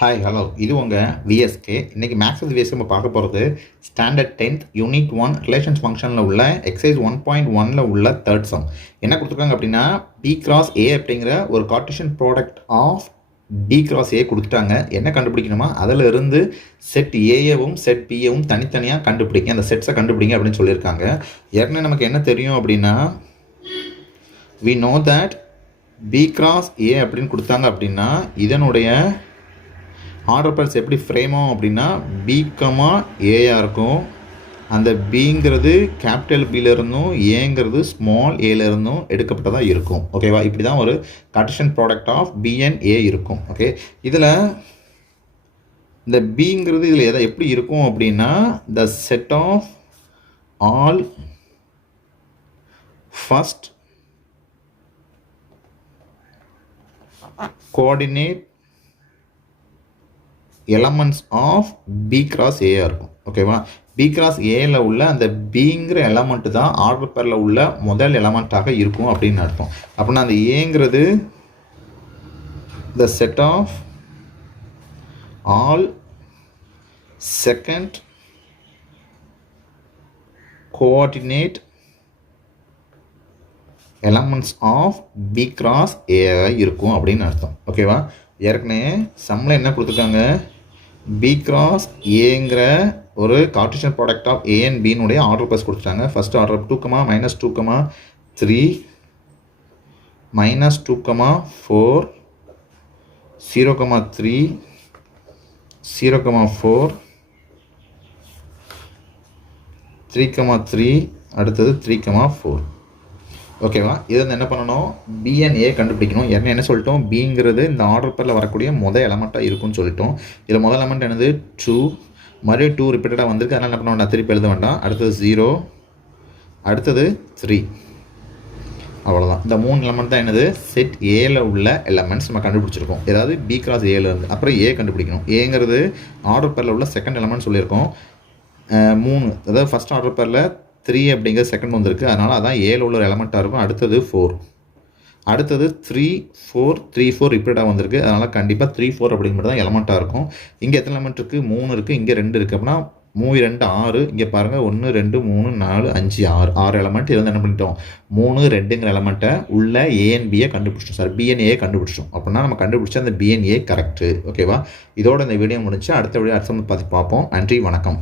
Hi hello இது உங்கள் VSK. இன்றைக்கி மேக்ஸ் வித் விஎஸ்கே நம்ம பார்க்க போகிறது ஸ்டாண்டர்ட் 10th யூனிட் 1 ரிலேஷன்ஸ் ஃபங்க்ஷனில் உள்ள எக்ஸசைஸ் 1.1ல் உள்ள தேர்ட் சம். என்ன கொடுத்துருக்காங்க அப்படின்னா பி கிராஸ் ஏ அப்படிங்கிற ஒரு Cartesian product of B cross A கொடுத்துட்டாங்க. என்ன கண்டுபிடிக்கணுமா, அதில் இருந்து செட் ஏவும் செட் பிஏவும் தனித்தனியாக கண்டுபிடிங்க, அந்த செட்ஸை கண்டுபிடிங்க அப்படின்னு சொல்லியிருக்காங்க. ஏற்கனவே நமக்கு என்ன தெரியும் அப்படின்னா we know that B cross A அப்படின்னு கொடுத்தாங்க அப்படின்னா இதனுடைய ஆர்டர் பர்ஸ் எப்படி ஃப்ரேம் ஆகும் அப்படின்னா பி கமா ஏயாக இருக்கும். அந்த பிங்கிறது கேபிட்டல் பியிலிருந்தும் ஏங்கிறது ஸ்மால் ஏலேருந்தும் எடுக்கப்பட்டதாக இருக்கும். ஓகேவா, இப்படி தான் ஒரு கார்ட்டீசியன் ப்ராடக்ட் ஆஃப் பிஎன் ஏ இருக்கும். ஓகே, இதில் இந்த பிங்கிறது இதில் எதை எப்படி இருக்கும் அப்படின்னா the set of all first coordinate elements of B cross ஏயாக இருக்கும். ஓகேவா, பி கிராஸ் ஏல உள்ள அந்த பிங்கிற எலமெண்ட்டு தான் ஆர்டர் பேரில் உள்ள முதல் எலமெண்ட்டாக இருக்கும் அப்படின்னு அர்த்தம். அப்படின்னா அந்த ஏங்கிறது the set of all second coordinate elements of B cross ஏயாக இருக்கும் அப்படின்னு அர்த்தம். ஓகேவா, ஏற்கனவே சம்மில் என்ன கொடுத்துருக்காங்க, பி கிராஸ் ஏங்கிற ஒரு Cartesian product of A and பின்னுடைய ஆர்டர் பஸ் கொடுத்துட்டாங்க. ஃபஸ்ட்டு ஆர்டர் 2, -2, 3, -2, 4, 0, 3, 0, 4, 3, 3, அடுத்தது 3, 4. ஓகேவா, இதை வந்து என்ன பண்ணணும், பிஎன்ஏ கண்டுபிடிக்கணும். என்ன சொல்லிட்டோம், பிங்கிறது இந்த ஆர்டர் பேரில் வரக்கூடிய முதல் எலமெண்ட்டாக இருக்குன்னு சொல்லிட்டோம். இதில் முதல் எலமெண்ட் என்னது 2, மறுபடியும் 2 ரிப்பீட்டடாக வந்திருக்கு, அதனால் என்ன பண்ண வேண்டாம், திருப்பி எழுத வேண்டாம். அடுத்தது 0, அடுத்தது 3, அவ்வளோதான். இந்த 3 எலமெண்ட் தான் என்னது செட் ஏல உள்ள எலமெண்ட்ஸ் நம்ம கண்டுபிடிச்சிருக்கோம். ஏதாவது பி கிராஸ் ஏல இருந்து அப்புறம் ஏ கண்டுபிடிக்கணும். ஏங்கிறது ஆர்டர் பேரில் உள்ள செகண்ட் எலமெண்ட் சொல்லியிருக்கோம். 3, அதாவது ஃபஸ்ட் ஆர்டர் பேரில் 3 அப்படிங்கிற செகண்ட் வந்திருக்கு, அதனால் அதான் ஏல உள்ள ஒரு எலமெண்ட்டாக இருக்கும். அடுத்தது 4, அடுத்தது 3, 4, 3, 4 ரிப்பீட்டாக வந்திருக்கு, அதனால் கண்டிப்பாக 3, 4 அப்படிங்கிறது தான் எலமெண்ட்டாக இருக்கும். இங்கே எத்தனை எலமெண்ட் இருக்குது, 3 இருக்குது, இங்கே 2 இருக்குது. அப்படின்னா 3, 2, 6. இங்கே பாருங்கள் 1, 2, 3, 4, 5, 6 எலமெண்ட். இது வந்து என்ன பண்ணிட்டோம், 3, 2ங்கிற எலமெண்ட்டை உள்ள ஏஎன்பியை கண்டுபிடிச்சிட்டோம், சார் பிஎன்ஏ கண்டுபிடிச்சிட்டோம். அப்படின்னா நம்ம கண்டுபிடிச்ச அந்த பிஎன்ஏ கரெக்டு. ஓகேவா, இதோட இந்த வீடியோ முடிச்சு அடுத்த வீடியோ அடுத்த பார்த்து பார்ப்போம். நன்றி, வணக்கம்.